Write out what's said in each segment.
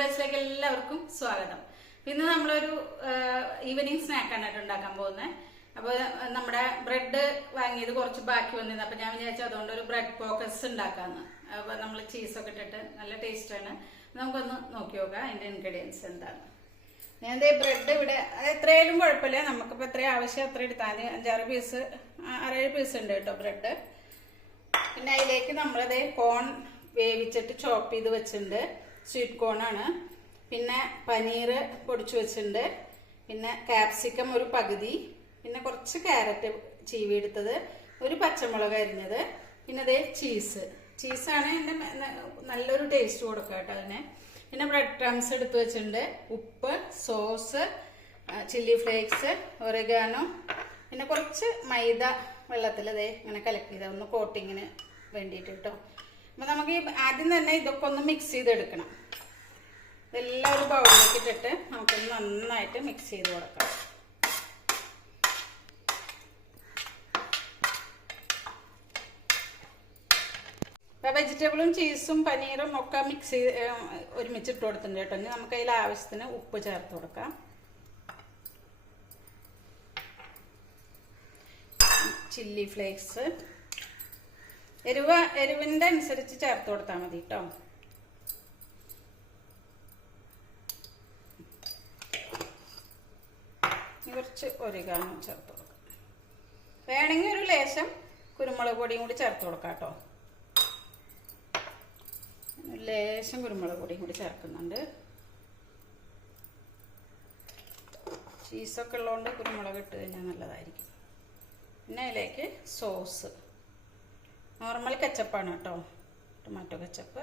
ബേസിലേക്ക് എല്ലാവർക്കും സ്വാഗതം. ഇന്ന് നമ്മളൊരു ഈവനിങ് സ്നാക്കാണ് ഉണ്ടാക്കാൻ പോകുന്നത് അപ്പോൾ നമ്മുടെ ബ്രെഡ് വാങ്ങിയത് കുറച്ച് ബാക്കി വന്നിരുന്നു. അപ്പോൾ ഞാൻ വിചാരിച്ചു അതുകൊണ്ട് ഒരു ബ്രെഡ് പോക്കസ് ഉണ്ടാക്കാന്ന്. അപ്പോൾ നമ്മൾ ചീസൊക്കെ ഇട്ടിട്ട് നല്ല ടേസ്റ്റാണ് നമുക്കൊന്ന് നോക്കി നോക്കാം അതിന്റെ ഇൻഗ്രീഡിയൻസ് എന്താണ്. ഞാൻ ദേ ബ്രെഡ് ഇവിടെ എത്രയായാലും കുഴപ്പമില്ല. നമുക്കിപ്പോൾ എത്ര ആവശ്യം അത്ര എടുത്താൽ അഞ്ചാറ് പീസ് ആറേഴ് പീസ് ഉണ്ട് കേട്ടോ ബ്രെഡ് പിന്നെ അതിലേക്ക് നമ്മളത് കോൺ വേവിച്ചിട്ട് ചോപ്പ് ചെയ്ത് വെച്ചിട്ടുണ്ട്. സ്വീറ്റ് ആണ് പിന്നെ പനീർ പൊടിച്ചു വെച്ചിട്ടുണ്ട്. പിന്നെ കാപ്സിക്കം ഒരു പകുതി. പിന്നെ കുറച്ച് ക്യാരറ്റ് ചീവി എടുത്തത്. ഒരു പച്ചമുളക് അരിഞ്ഞത്. പിന്നെ അതേ ചീസ്. ചീസാണ് എന്റെ നല്ലൊരു ടേസ്റ്റ് കൊടുക്കുക കേട്ടോ അതിന്. പിന്നെ ബ്രെഡ് ക്രംസ് എടുത്ത് വെച്ചിട്ടുണ്ട്. ഉപ്പ് സോസ് ചില്ലി ഫ്ലേക്സ് ഒറിഗാനോ പിന്നെ കുറച്ച് മൈദ വെള്ളത്തിൽ അതേ ഇങ്ങനെ കലക്കിയത്. ഒന്ന് കോട്ടിങ്ങിന് വേണ്ടിയിട്ട് കേട്ടോ. അപ്പം നമുക്ക് ആദ്യം തന്നെ ഇതൊക്കെ ഒന്ന് മിക്സ് ചെയ്തെടുക്കണം. ഇതെല്ലാം ഒരു ബൗളിലേക്ക് ഇട്ടിട്ട് നമുക്കൊന്ന് നന്നായിട്ട് മിക്സ് ചെയ്ത് കൊടുക്കാം ഇപ്പം വെജിറ്റബിളും ചീസും പനീറും ഒക്കെ മിക്സ് ചെയ്ത് ഒരുമിച്ച് ഇട്ട് കൊടുത്തിട്ടുണ്ട് കേട്ടോ. നമുക്ക് അതിൽ ആവശ്യത്തിന് ഉപ്പ് ചേർത്ത് കൊടുക്കാം. ചില്ലി ഫ്ലേക്സ് എരിവ് എരിവിന്റെ അനുസരിച്ച് ചേർത്ത് കൊടുത്താൽ മതി കേട്ടോ കുറച്ച് ഒരികാനും ചേർത്ത് കൊടുക്കാം. വേണമെങ്കിൽ ഒരു ലേശം കുരുമുളക് പൊടിയും കൂടി ചേർത്ത് കൊടുക്കാം കേട്ടോ ലേശം കുരുമുളക് പൊടിയും കൂടി ചേർക്കുന്നുണ്ട്. ചീസൊക്കെ ഉള്ളതുകൊണ്ട് കുരുമുളക് ഇട്ട് കഴിഞ്ഞാൽ നല്ലതായിരിക്കും. പിന്നെ അതിലേക്ക് സോസ് നോർമൽ കെച്ചപ്പാണ് കേട്ടോ. Tomato ketchup.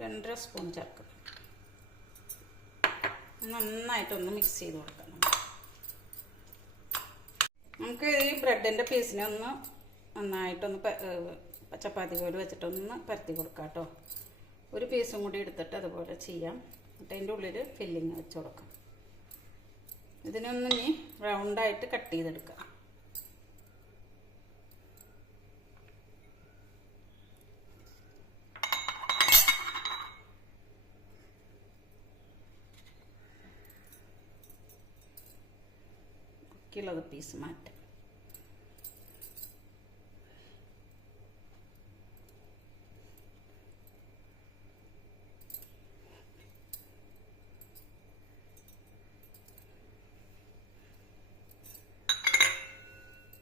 രണ്ടര സ്പൂൺ ചേർക്കും. നന്നായിട്ടൊന്ന് മിക്സ് ചെയ്ത് കൊടുക്കണം. നമുക്ക് ഈ ബ്രെഡിന്റെ പീസിനെ ഒന്ന് നന്നായിട്ടൊന്ന് ചപ്പാത്തി പോലെ വെച്ചിട്ടൊന്ന് പരത്തി കൊടുക്കാം കേട്ടോ. ഒരു പീസും കൂടി എടുത്തിട്ട് അതുപോലെ ചെയ്യാം. എന്നിട്ട് അതിന്റെ ഉള്ളിൽ ഫില്ലിങ് വെച്ച് കൊടുക്കാം. ഇതിനൊന്ന് ഇനി റൗണ്ടായിട്ട് കട്ട് ചെയ്തെടുക്കാം. ബാക്കിയുള്ളത് പീസ് മാറ്റാം.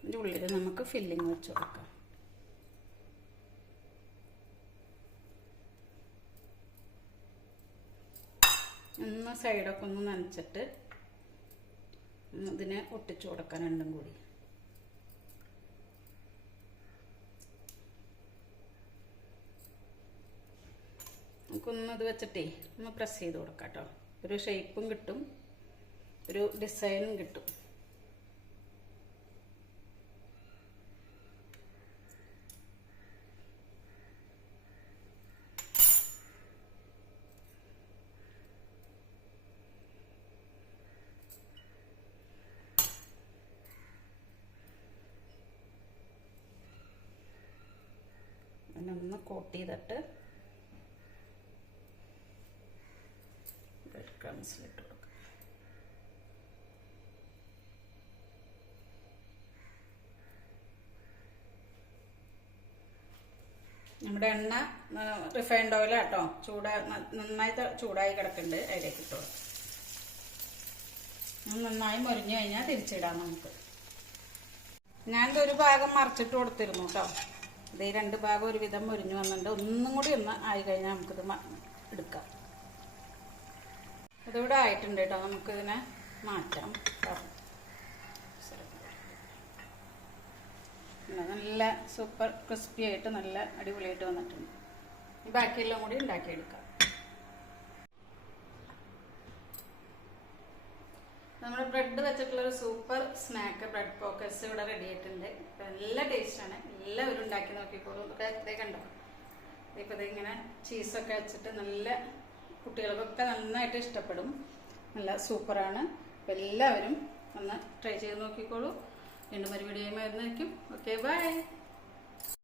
ഇതിന്റെ ഉള്ളിൽ നമുക്ക് ഫില്ലിങ് വെച്ച് കൊടുക്കാം. ഒന്ന് സൈഡൊക്കെ ഒന്ന് നനച്ചിട്ട് ഇതിനെ ഒട്ടിച്ചു കൊടുക്കാൻ രണ്ടും കൂടി. നമുക്കൊന്ന് ഇത് വെച്ചിട്ടേ ഒന്ന് പ്രസ് ചെയ്ത് കൊടുക്കാം കേട്ടോ ഒരു ഷേപ്പും കിട്ടും. ഒരു ഡിസൈനും കിട്ടും. അതിനൊന്ന് കോട്ട് ചെയ്തിട്ട് ബ്രെഡ് ക്രംസിലിട്ട് കൊടുക്കുക നമ്മുടെ എണ്ണ റിഫൈൻഡ് ഓയിൽ കേട്ടോ ചൂടാ നന്നായി ചൂടായി കിടക്കുന്നുണ്ട് അതിലേക്ക് ഇട്ടോ നന്നായി മുരിഞ്ഞു കഴിഞ്ഞാൽ തിരിച്ചിടാം നമുക്ക്. ഞാനിതൊരു ഭാഗം മറിച്ചിട്ട് കൊടുത്തിരുന്നു കേട്ടോ ഇത് ഈ രണ്ട് ഭാഗം ഒരുവിധം മുരിഞ്ഞു വന്നിട്ടുണ്ട്. ഒന്നും കൂടി ഒന്ന് ആയി കഴിഞ്ഞാൽ നമുക്കിത് എടുക്കാം. ഇതിവിടെ ആയിട്ടുണ്ട് കേട്ടോ. നമുക്കിതിനെ മാറ്റാം നല്ല സൂപ്പർ ക്രിസ്പി ആയിട്ട് നല്ല അടിപൊളിയായിട്ട് വന്നിട്ടുണ്ട്. ബാക്കിയെല്ലാം കൂടി ഉണ്ടാക്കിയെടുക്കാം നമ്മുടെ ബ്രെഡ് വെച്ചിട്ടുള്ള ഒരു സൂപ്പർ സ്നാക്ക് ബ്രെഡ് പോക്കറ്റ്സ് ഇവിടെ റെഡി ആയിട്ടുണ്ട്. നല്ല ടേസ്റ്റാണ് എല്ലാവരും ഉണ്ടാക്കി നോക്കിക്കോളൂ ഇതൊക്കെ ഇതേ കണ്ടോ? ഇപ്പം ഇതിങ്ങനെ ചീസൊക്കെ വെച്ചിട്ട് നല്ല കുട്ടികൾക്കൊക്കെ നന്നായിട്ട് ഇഷ്ടപ്പെടും. നല്ല സൂപ്പറാണ് അപ്പം എല്ലാവരും ഒന്ന് ട്രൈ ചെയ്ത് നോക്കിക്കോളൂ. വീണ്ടും ഒരു വീഡിയോ വരുന്നതായിരിക്കും. Okay bye